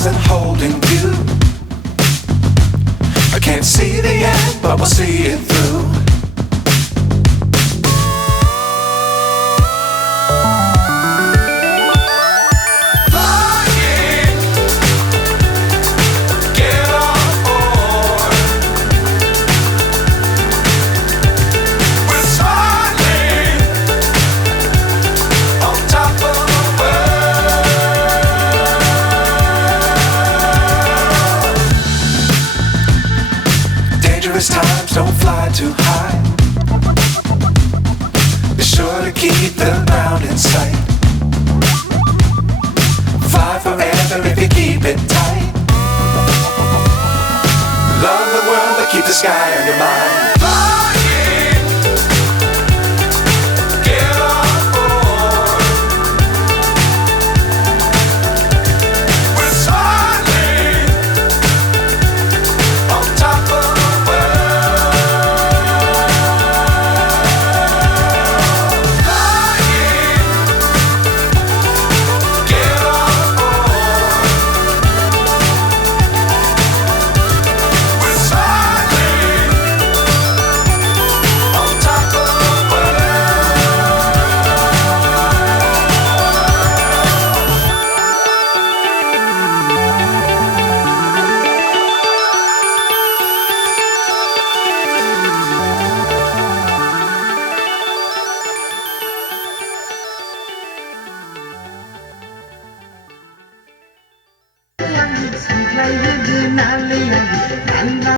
stars and holding you. I can't see the end, but we'll see it through. Times don't fly too high. Be sure to keep the ground in sight. Fly forever if you keep it tight. Love the world but keep the sky on your mind.